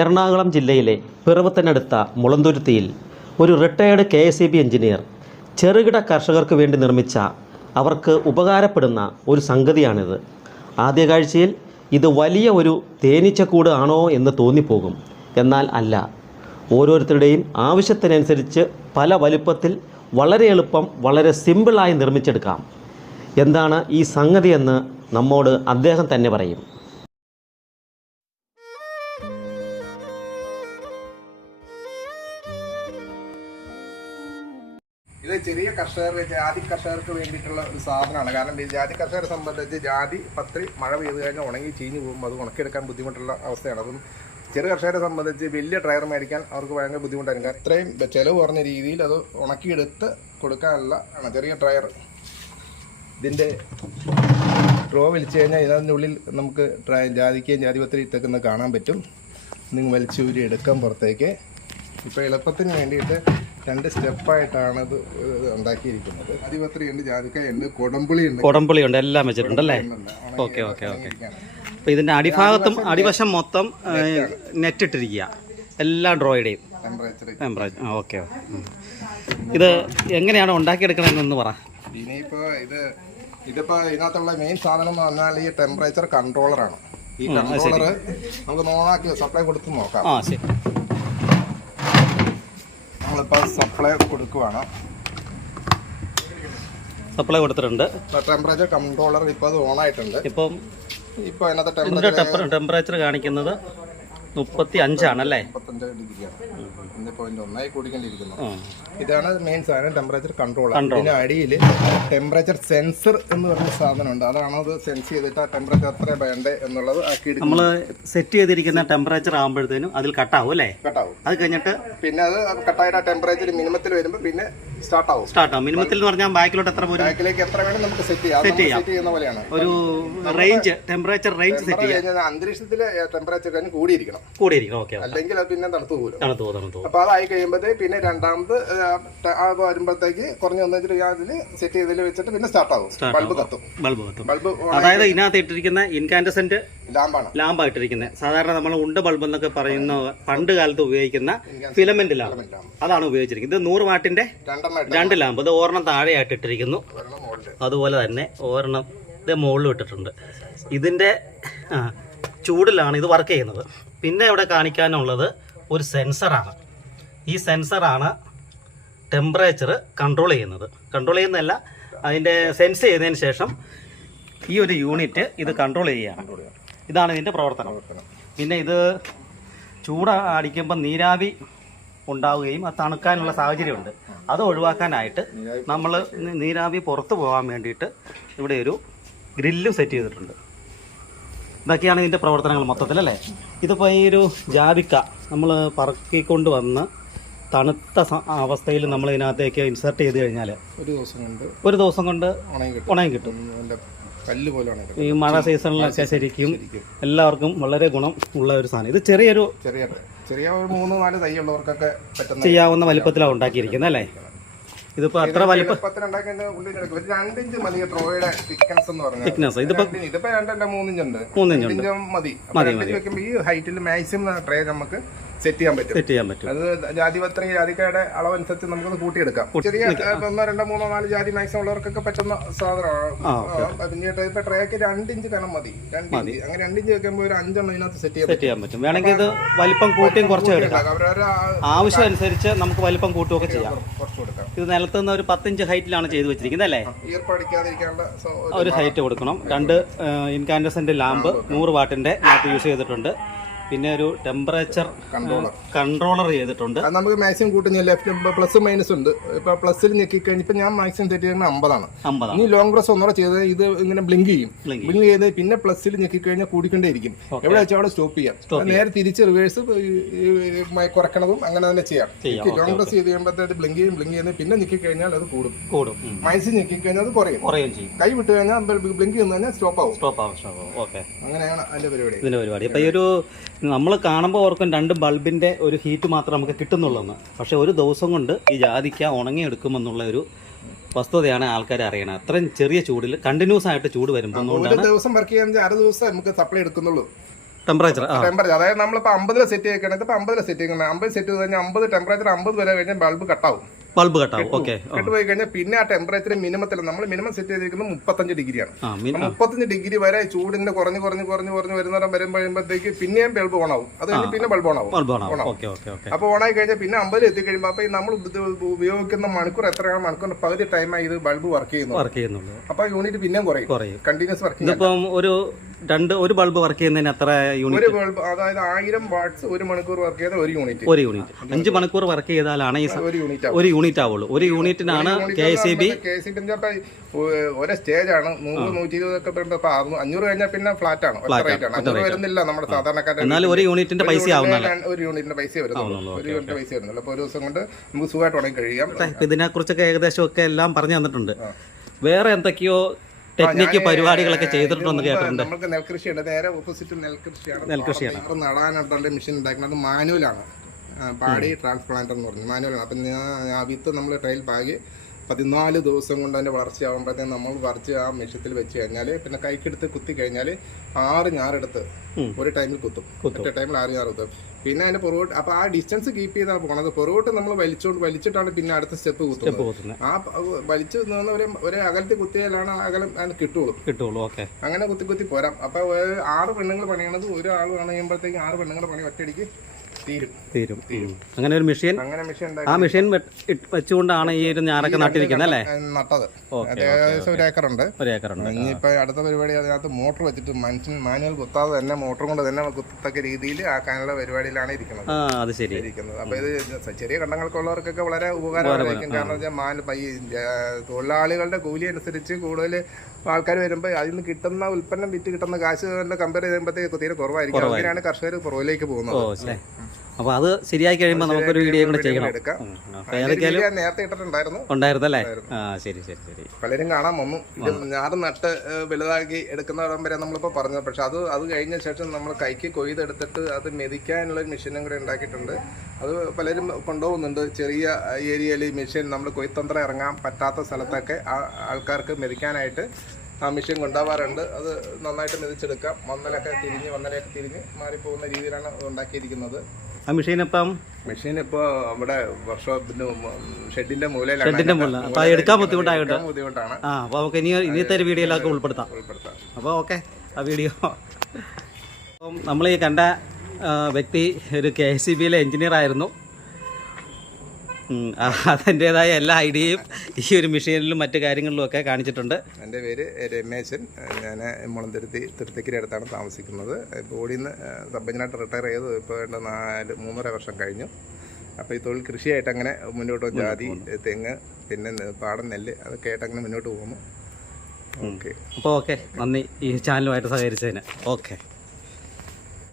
എറണാകുളം ജില്ലയിലെ പിറവത്തിനടുത്ത മുളന്തുരുത്തിയിൽ ഒരു retired KSEB engineer ചെറുകിട കർഷകർക്ക് വേണ്ടി നിർമ്മിച്ച അവർക്ക് ഉപകാരപ്പെടുന്ന ഒരു സംഗതിയാണിത്. ആദ്യ കാഴ്ചയിൽ ഇത് വലിയ ഒരു തേനീച്ചക്കൂട് ആണോ എന്ന് തോന്നിപ്പോകും. എന്നാൽ അല്ല. ഓരോരുത്തരുടെയും ആവശ്യത്തിനനുസരിച്ച് പല വലുപ്പത്തിൽ വളരെ എളുപ്പം വളരെ സിമ്പിളായി നിർമ്മിച്ചെടുക്കാം. എന്താണ് ഈ സംഗതിയെന്ന് നമ്മോട് അദ്ദേഹം തന്നെ പറയും. ഇത് ചെറിയ ജാതി കർഷകർക്ക് വേണ്ടിയിട്ടുള്ള ഒരു സാധനമാണ്. കാരണം ജാതി കർഷകരെ സംബന്ധിച്ച് ജാതി പത്രി മഴ പെയ്ത് കഴിഞ്ഞാൽ ഉണങ്ങി ചീഞ്ഞ് പോകുമ്പോൾ അത് ഉണക്കിയെടുക്കാൻ ബുദ്ധിമുട്ടുള്ള അവസ്ഥയാണ്. അതും ചെറു കർഷകരെ സംബന്ധിച്ച് വലിയ ഡ്രയർ മേടിക്കാൻ അവർക്ക് ഭയങ്കര ബുദ്ധിമുട്ടായിരിക്കും. അത്രയും ചിലവ് കുറഞ്ഞ രീതിയിൽ അത് ഉണക്കിയെടുത്ത് കൊടുക്കാനുള്ള ചെറിയ ഡ്രയർ. ഇതിൻ്റെ ഡ്രോ വലിച്ചു കഴിഞ്ഞാൽ ഇതിൻ്റെ ഉള്ളിൽ നമുക്ക് ജാതിക്കയും ജാതിപത്രി ഇട്ടേക്കുന്നത് കാണാൻ പറ്റും. നിങ്ങൾ വലിച്ചൂരി എടുക്കാൻ പുറത്തേക്ക്. ഇപ്പോൾ എളുപ്പത്തിന് വേണ്ടിയിട്ട് 2 സ്റ്റെപ്പായിട്ടാണ് ഇത് ഉണ്ടാക്കിയിരിക്കുന്നത്. ജാതിപത്രി ഉണ്ട്, ജാതിക്ക ഉണ്ട്, കൊടംപുളി ഉണ്ട്, എല്ലാം വെച്ചിട്ടുണ്ടല്ലേ? Okay okay okay. അപ്പോൾ ഇതിൻ്റെ അടിഭാഗത്തും അടിവശം മൊത്തം നെറ്റ് ഇട്ടിരിക്കുക, എല്ലാ ഡ്രോയുടെയും ടെമ്പറേച്ചർ. ഓക്കെ. ഇത് എങ്ങനെയാണ് ഉണ്ടാക്കിയെടുക്കണമെന്നൊന്ന് പറ. ഇനിയിപ്പോൾ ഇതിപ്പോൾ ഇതിനകത്തുള്ള മെയിൻ സാധനം എന്ന് പറഞ്ഞാൽ ഈ ടെമ്പറേച്ചർ കൺട്രോളറാണ്. ഈ കൺട്രോളർ നമുക്ക് ഓണാക്കി സപ്ലൈ കൊടുത്ത് നോക്കാം. ശരി. നമ്മളിപ്പോൾ സപ്ലൈ കൊടുക്കുവാണ്. സപ്ലൈ കൊടുത്തിട്ടുണ്ട്. ടെമ്പറേച്ചർ കൺട്രോളർ ഇപ്പോൾ അത് ഓണായിട്ടുണ്ട്. ഇപ്പോൾ അതിനകത്ത് ടെമ്പറേച്ചർ കാണിക്കുന്നത് 35 ആണല്ലേ? 35 ഡിഗ്രിയാണ്. 1.1 കൂടിക്കൊണ്ടിരിക്കുന്നു. ഇതാണ് മെയിൻ സാധനം, ടെമ്പറേച്ചർ കൺട്രോളർ. ഇതിന് അടിയിൽ ടെമ്പറേച്ചർ സെൻസർ എന്ന് പറഞ്ഞ സാധനമുണ്ട്. അതാണ് അത് സെൻസ് ചെയ്തിട്ട് ആ ടെമ്പറേച്ചർ എത്ര വേണ്ടേ എന്നുള്ളത് ആക്കിയിട്ട് നമ്മൾ സെറ്റ് ചെയ്തിരിക്കുന്ന ടെമ്പറേച്ചർ ആകുമ്പോഴത്തേനും അതിൽ കട്ടാവും അല്ലേ? കട്ടാവും. അത് കഴിഞ്ഞിട്ട് പിന്നെ അത് കട്ടായിട്ട് ആ ടെമ്പറേച്ചർ മിനിമത്തിൽ വരുമ്പോൾ പിന്നെ സ്റ്റാർട്ടാവും. മിനിമത്തിൽ എന്ന് പറഞ്ഞാൽ ബാക്കിലോട്ട് എത്ര പോലും ബാക്കിലേക്ക് എത്ര വേണം നമുക്ക് സെറ്റ് ചെയ്യുന്ന പോലെയാണ്. ഒരു റേഞ്ച്, ടെമ്പറേച്ചർ റേഞ്ച് സെറ്റ് ചെയ്യാം. അന്തരീക്ഷത്തിലെ ടെമ്പറേച്ചർ കൂടിയിരിക്കണം. ഓക്കെ. അല്ലെങ്കിൽ അത് പിന്നെ തണുത്തു പോകും. അപ്പൊ അതായി കഴിയുമ്പോഴത്തേ പിന്നെ രണ്ടാമത് വരുമ്പോഴത്തേക്ക് കുറഞ്ഞ ഒന്നിച്ചിട്ട് അതില് സെറ്റ് ചെയ്തതിൽ വെച്ചിട്ട് പിന്നെ സ്റ്റാർട്ടാവും. ബൾബ് കത്തും. അതായത് ഇതിനകത്ത് ഇട്ടിരിക്കുന്ന ഇൻകാൻഡസെന്റ് ലാമ്പാണ് ഇട്ടിരിക്കുന്നത്. സാധാരണ നമ്മൾ ഉണ്ട ബൾബ് എന്നൊക്കെ പറയുന്ന പണ്ട് കാലത്ത് ഉപയോഗിക്കുന്ന ഫിലമെന്റ് ലാമ്പ്, അതാണ് ഉപയോഗിച്ചിരിക്കുന്നത്. ഇത് 100 വാട്ടിന്റെ 2 ലാമ്പ്. ഇത് ഒരെണ്ണം താഴെയായിട്ട് ഇട്ടിരിക്കുന്നു. അതുപോലെ തന്നെ ഒരെണ്ണം ഇത് മുകളിലും ഇട്ടിട്ടുണ്ട്. ഇതിന്റെ ചൂടിലാണ് ഇത് വർക്ക് ചെയ്യുന്നത്. പിന്നെ ഇവിടെ കാണിക്കാനുള്ളത് ഒരു സെൻസറാണ്. ഈ സെൻസറാണ് ടെമ്പറേച്ചർ കൺട്രോൾ ചെയ്യുന്നതല്ല, അതിൻ്റെ സെൻസ് ചെയ്തതിന് ശേഷം ഈ ഒരു യൂണിറ്റ് ഇത് കൺട്രോൾ ചെയ്യുകയാണ്. ഇതാണ് ഇതിൻ്റെ പ്രവർത്തനം. പിന്നെ ഇത് ചൂട് അടിക്കുമ്പോൾ നീരാവി ഉണ്ടാവുകയും അത് തണുക്കാനുള്ള സാഹചര്യമുണ്ട്. അത് ഒഴിവാക്കാനായിട്ട് നമ്മൾ നീരാവി പുറത്തു പോകാൻ വേണ്ടിയിട്ട് ഇവിടെ ഒരു ഗ്രില്ലും സെറ്റ് ചെയ്തിട്ടുണ്ട്. ഇതൊക്കെയാണ് ഇതിൻ്റെ പ്രവർത്തനങ്ങൾ മൊത്തത്തിലല്ലേ. ഇതിപ്പോൾ ഈ ഒരു ജാതിക്ക നമ്മൾ പറക്കിക്കൊണ്ട് വന്ന് തണുത്ത അവസ്ഥയിൽ നമ്മൾ ഇതിനകത്തേക്ക് ഇൻസേർട്ട് ചെയ്ത് കഴിഞ്ഞാൽ ഒരു ദിവസം കൊണ്ട് ഉണങ്ങി കിട്ടും. ഈ മഴ സീസണിലൊക്കെ ശരിക്കും എല്ലാവർക്കും വളരെ ഗുണം ഉള്ള ഒരു സാധനം. ഇത് ചെറിയ 3-4 തൈയുള്ളവർക്കൊക്കെ ചെയ്യാവുന്ന വലിപ്പത്തിലാണ് ഉണ്ടാക്കിയിരിക്കുന്നത് അല്ലേ? ഇതിപ്പോ അത്ര വലിപ്പം തിക്നെസ് ഇതിപ്പോ 3 ഇഞ്ച് മതി. ഈ ഹൈറ്റിൽ മാക്സിമം ട്രേ നമുക്ക് സെറ്റ് ചെയ്യാൻ പറ്റും. അത് ജാതിപത്രി ജാതിക്കയുടെ അളവനുസരിച്ച് നമുക്കത് കൂട്ടിയെടുക്കാം. ചെറിയ 1, 2, 3, 4 ജാതി മാക്സിമം ഉള്ളവർക്കൊക്കെ പറ്റുന്ന സാധനമാണ്. പിന്നീട് ഇപ്പൊ ട്രേക്ക് 2 ഇഞ്ച് കനം മതി. 2 ഇഞ്ച് അങ്ങനെ 2 ഇഞ്ച് വെക്കുമ്പോൾ ഒരു 5 എണ്ണം ഇതിനകത്ത് സെറ്റ് ചെയ്യാൻ പറ്റും. വേണമെങ്കിൽ ഇത് വലിപ്പം കൂട്ടിയും കുറച്ച് ആവശ്യം അനുസരിച്ച് നമുക്ക് വലിപ്പം കൂട്ടുകയൊക്കെ ചെയ്യാം. ഇത് നിലത്ത് നിന്ന് ഒരു 10 ഇഞ്ച് ഹൈറ്റിലാണ് ചെയ്ത് വെച്ചിരിക്കുന്നത് അല്ലേ? ഒരു ഹൈറ്റ് കൊടുക്കണം. 2 ഇൻകാൻഡസെന്റ് ലാമ്പ് 100 വാട്ടിന്റെ യൂസ് ചെയ്തിട്ടുണ്ട്. പിന്നെ ഒരു ടെമ്പറേച്ചർ കൺട്രോളർ ചെയ്തിട്ടുണ്ട്. നമുക്ക് മാക്സിമം കൂട്ടുന്ന ലെഫ്റ്റ് പ്ലസ് മൈനസ് ഉണ്ട്. ഇപ്പൊ പ്ലസ്സിൽ ഞെക്കി കഴിഞ്ഞപ്പോൾ ഞാൻ മാക്സിമം സെറ്റ് ചെയ്യുന്നത് 50 ആണ്. ഇനി ലോങ് പ്രസ് ഒന്നുകൂടെ ചെയ്ത് ഇത് ഇങ്ങനെ ബ്ലിങ്ക് ചെയ്ത് പിന്നെ പ്ലസ്സിൽ ഞെക്കി കഴിഞ്ഞാൽ കൂടിക്കൊണ്ടേയിരിക്കും. എവിടെ വെച്ചാൽ അവിടെ സ്റ്റോപ്പ് ചെയ്യാം. നേരെ തിരിച്ച് റിവേഴ്സ് കുറയ്ക്കണതും അങ്ങനെ തന്നെ ചെയ്യാം. ലോങ് പ്രസ് ചെയ്ത് കഴിയുമ്പോഴത്തേക്ക് ബ്ലിങ്ക് ചെയ്യുന്നത് പിന്നെ ഞെക്കി കഴിഞ്ഞാൽ അത് കൂടും. മൈനസ് ഞെക്കി കഴിഞ്ഞാൽ അത് കുറയും. കൈ വിട്ട് കഴിഞ്ഞാൽ ബ്ലിങ്ക് ചെയ്യുന്ന കഴിഞ്ഞാൽ സ്റ്റോപ്പ് ആവും. അങ്ങനെയാണ് അതിന്റെ പരിപാടി. അപ്പൊ ഈ ഒരു നമ്മൾ കാണുമ്പോൾ ഓർക്കും 2 ബൾബിൻ്റെ ഒരു ഹീറ്റ് മാത്രം നമുക്ക് കിട്ടുന്നുള്ളൂ. പക്ഷേ ഒരു ദിവസം കൊണ്ട് ഈ ജാതിക്ക ഉണങ്ങിയെടുക്കുമെന്നുള്ള ഒരു വസ്തുതയാണ് ആൾക്കാർ അറിയണം. അത്രയും ചെറിയ ചൂടിൽ കണ്ടിന്യൂസ് ആയിട്ട് ചൂട് വരുമ്പോൾ ദിവസം വർക്ക് ചെയ്യാൻ 6 ദിവസം നമുക്ക് സപ്ലൈ എടുക്കുന്നുള്ളൂ. ടെമ്പറേച്ചർ ടെമ്പറേച്ചർ അതായത് നമ്മളിപ്പോൾ 50 സെറ്റ് ചെയ്യണമെങ്കിൽ ഇപ്പോൾ 50 സെറ്റ് ചെയ്യുന്നത് 50 സെറ്റ് ചെയ്ത് കഴിഞ്ഞാൽ 50 ടെമ്പറേച്ചർ 50 വരെ കഴിഞ്ഞാൽ ബൾബ് കട്ടാവും. ബൾബ് കട്ടാവും. ഓക്കെ. കെട്ടുപോയി കഴിഞ്ഞാൽ പിന്നെ ആ ടെമ്പറേച്ചർ മിനിമത്തിൽ നമ്മൾ മിനിമം സെറ്റ് ചെയ്തിരിക്കുന്നത് 35 ഡിഗ്രിയാണ്. 35 ഡിഗ്രി വരെ ചൂടിന്റെ കുറഞ്ഞ് വരുന്നിടം വരുമ്പോഴത്തേക്ക് പിന്നെയും ബൾബ് ഓണാവും. അത് കഴിഞ്ഞ് പിന്നെ ബൾബ് ഓണാവും. അപ്പോൾ ഓണായി കഴിഞ്ഞാൽ പിന്നെ 50 എത്തിക്കഴിയുമ്പോൾ അപ്പോൾ നമ്മൾ ഉപയോഗിക്കുന്ന മണിക്കൂർ എത്രയാണ് മണിക്കൂറിന്റെ പകുതി ടൈമായി ഇത് ബൾബ് വർക്ക് ചെയ്യുന്നു. അപ്പോൾ യൂണിറ്റ് പിന്നെയും കുറയും. Continuous work. ഇപ്പം ഒരു ബൾബ് വർക്ക് ചെയ്യുന്നതിന് എത്ര യൂണിറ്റ്? ഒരു ബൾബ് അതായത് 1000 വാട്ട്സ് 1 മണിക്കൂർ വർക്ക് ചെയ്താൽ 1 യൂണിറ്റ്. 5 മണിക്കൂർ വർക്ക് ചെയ്താലാണ് ഒരു യൂണിറ്റ് ആവുള്ളൂ. ഒരു യൂണിറ്റിനാണ് KSEB ഒരേ സ്റ്റേജ് ആണ് 100-120 ഒക്കെ 500 കഴിഞ്ഞാൽ പിന്നെ ഫ്ലാറ്റ് ആണ്. 500 വരുന്നില്ല നമ്മുടെ സാധാരണക്കാരുടെ. എന്നാൽ ഒരു യൂണിറ്റിന്റെ പൈസ ആവുന്നില്ല. ഒരു യൂണിറ്റിന്റെ പൈസ വരുന്നുള്ളൂ. അപ്പോൾ ഒരു ദിവസം കൊണ്ട് നമുക്ക് സുഖമായിട്ട് ഉണങ്ങി കഴിയാം. ഇതിനെ കുറിച്ചൊക്കെ ഏകദേശം ഒക്കെ എല്ലാം പറഞ്ഞു തന്നിട്ടുണ്ട്. വേറെ എന്തൊക്കെയോ ടെക്നിക്ക് പരിപാടികളൊക്കെ ചെയ്തിട്ടുണ്ടെന്ന് കേട്ടിട്ടുണ്ട്. നമുക്ക് നെൽകൃഷിയുണ്ട്, നേരെ ഓപ്പോസിറ്റ് നെൽകൃഷിയാണ്. നടാനായിട്ടുള്ള മെഷീൻ ഉണ്ടാക്കുന്നത് മാനുവലാണ്. പാടി ട്രാൻസ്പ്ലാന്റർ എന്ന് പറഞ്ഞു മാനുവലാണ്. അപ്പം ആ വിത്ത് നമ്മൾ ട്രയൽ പാകി 14 ദിവസം കൊണ്ട് അതിൻ്റെ വളർച്ചയാകുമ്പോഴത്തേക്കും നമ്മൾ പറിച്ച് ആ മെഷീനിൽ വെച്ച് കഴിഞ്ഞാൽ പിന്നെ കൈക്കെടുത്ത് കുത്തി കഴിഞ്ഞാൽ 6 ഞാറെടുത്ത് ഒരു ടൈമിൽ കുത്തും. ഒറ്റ ടൈമിൽ 6 ഞാറ് കുത്തും. പിന്നെ അതിന്റെ പുറകോട്ട് അപ്പോൾ ആ ഡിസ്റ്റൻസ് കീപ്പ് ചെയ്താണ് പോകണത്. പുറകോട്ട് നമ്മൾ വലിച്ചിട്ടാണ് പിന്നെ അടുത്ത സ്റ്റെപ്പ് കുത്തുന്നത്. ആ വലിച്ചു നിന്ന് ഒരു അകലത്തിൽ കുത്തിയാലാണ് അകലം കിട്ടുള്ളൂ. അങ്ങനെ കുത്തി പോരാം. അപ്പോൾ 6 പെണ്ണുങ്ങൾ പണിയണത് ഒരാൾ പണിയുമ്പോഴത്തേക്ക് 6 പെണ്ണുങ്ങളുടെ പണി ഒറ്റയടിക്ക് തീരും. അങ്ങനെ ഒരു മെഷീൻ, ആ മെഷീൻ വെച്ചുകൊണ്ടാണ് ഈ ഒരു ഞാറൊക്കെ നട്ടിരിക്കുന്നത് അല്ലേ? നട്ടത് ഏകദേശം 1 ഏക്കറുണ്ട്. ഇനിയിപ്പോ അടുത്ത പരിപാടി അതിനകത്ത് മോട്ടർ വെച്ചിട്ട് മനുഷ്യൻ മാനുവൽ കുത്താതെ തന്നെ മോട്ടർ കൊണ്ട് തന്നെ കുത്തത്തക്ക രീതിയിൽ ആക്കാനുള്ള പരിപാടിയിലാണ് ഇരിക്കുന്നത്. അപ്പൊ ഇത് ചെറിയ കണ്ടങ്ങൾക്കുള്ളവർക്കൊക്കെ വളരെ ഉപകാരമായിരിക്കും. കാരണം വെച്ചാൽ ഈ തൊഴിലാളികളുടെ കൂലി അനുസരിച്ച് കൂടുതൽ ആൾക്കാർ വരുമ്പോൾ അതിൽ നിന്ന് കിട്ടുന്ന ഉൽപ്പന്നം വിറ്റ് കിട്ടുന്ന കാശ് കമ്പയർ ചെയ്യുമ്പോഴത്തേക്ക് തീരെ കുറവായിരിക്കും. അങ്ങനെയാണ് കർഷകർ പുറകിലേക്ക് പോകുന്നത്. അപ്പൊ അത് ശരിയായി കഴിയുമ്പോൾ നമുക്കൊരു വീഡിയോ കൂടെ ചെയ്യണം. നേരത്തെ ഉണ്ടായിരുന്നല്ലേ? ശരി. പലരും കാണാൻ വന്നു. ഇത് ഞാറ് നട്ട് വലുതാക്കി എടുക്കുന്നവിടം വരെ നമ്മളിപ്പോൾ പറഞ്ഞത്. പക്ഷെ അത് കഴിഞ്ഞ ശേഷം നമ്മൾ കൈക്ക് കൊയ്തെടുത്തിട്ട് അത് മെതിക്കാനുള്ള മെഷീനും കൂടെ ഉണ്ടാക്കിയിട്ടുണ്ട്. അത് പലരും കൊണ്ടുപോകുന്നുണ്ട്. ചെറിയ ഏരിയയിൽ മെഷീൻ നമ്മൾ കൊയ്ത്തന്ത്രം ഇറങ്ങാൻ പറ്റാത്ത സ്ഥലത്തൊക്കെ ആൾക്കാർക്ക് മെതിക്കാനായിട്ട് ആ മെഷീൻ കൊണ്ടുപോകാറുണ്ട്. അത് നന്നായിട്ട് മെതിച്ചെടുക്കാം. വന്നലൊക്കെ തിരിഞ്ഞ് മാറിപ്പോകുന്ന രീതിയിലാണ് ഉണ്ടാക്കിയിരിക്കുന്നത്. ആ മെഷീൻ ഇപ്പോൾ നമ്മുടെ വർക്ക്ഷോപ്പിന്റെ ഷെഡിന്റെ മൂലയിലാണ്. എടുക്കാൻ ബുദ്ധിമുട്ടാണ്. അപ്പോൾ നമുക്ക് ഇനിയത്തെ ഒരു വീഡിയോയിലൊക്കെ ഉൾപ്പെടുത്താം. അപ്പോൾ ഓക്കെ, ആ വീഡിയോ. അപ്പം നമ്മൾ ഈ കണ്ട വ്യക്തി ഒരു KSEBയിലെ എഞ്ചിനീയർ ആയിരുന്നു. അതിൻ്റെതായ എല്ലാ ഐഡിയയും ഈ ഒരു മെഷീനിലും മറ്റു കാര്യങ്ങളിലും ഒക്കെ കാണിച്ചിട്ടുണ്ട്. എൻ്റെ പേര് രമേശൻ. ഞാൻ മുളന്തുരുത്തി തിരുത്തക്കര അടുത്താണ് താമസിക്കുന്നത്. ബോഡിയിൽ നിന്ന് സബ് എഞ്ചിനായിട്ട് റിട്ടയർ ചെയ്ത് ഇപ്പോൾ 3.5 വർഷം കഴിഞ്ഞു. അപ്പോൾ ഈ തൊഴിൽ കൃഷിയായിട്ട് അങ്ങനെ മുന്നോട്ട് പോകും. ജാതി, തെങ്ങ്, പിന്നെ പാടം, നെല്ല്, അതൊക്കെ ആയിട്ട് അങ്ങനെ മുന്നോട്ട് പോകുന്നു. അപ്പോൾ ഓക്കെ, നന്ദി ഈ ചാനലുമായിട്ട് സഹകരിച്ചതിന്. ഓക്കെ.